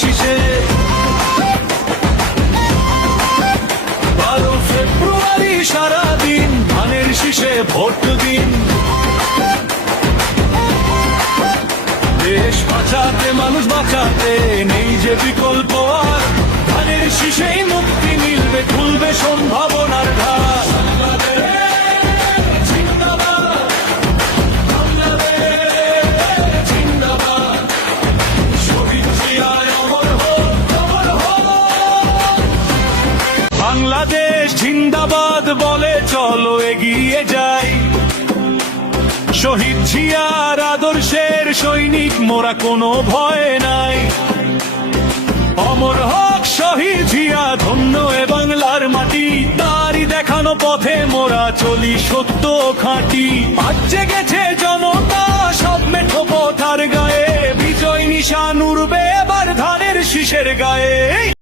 শীষে। 12 ফেব্রুয়ারি সারাদিন ধানের শীষে ভোট দিন। দেশ বাঁচাতে মানুষ বাঁচাতে নেই যে বিকল্প আর, ধানের শীষেই মুক্তি মিলবে, খুলবে সম্ভাবনার ঢাল। বাংলাদেশ জিন্দাবাদ বলে চলো এগিয়ে যাই, শহীদ জিয়ার আদর্শের সৈনিক মোরা, কোনো ভয় নাই। অমর হক শহীদ জিয়া, ধন্য এ বাংলার মাটি, তারই দেখানো পথে মোরা চলি সত্য খাঁটি। আজ জেগেছে জনতা সব মেঠো পথার গায়ে, বিজয় নিশান উড়বে এবার ধানের শীষের গায়ে।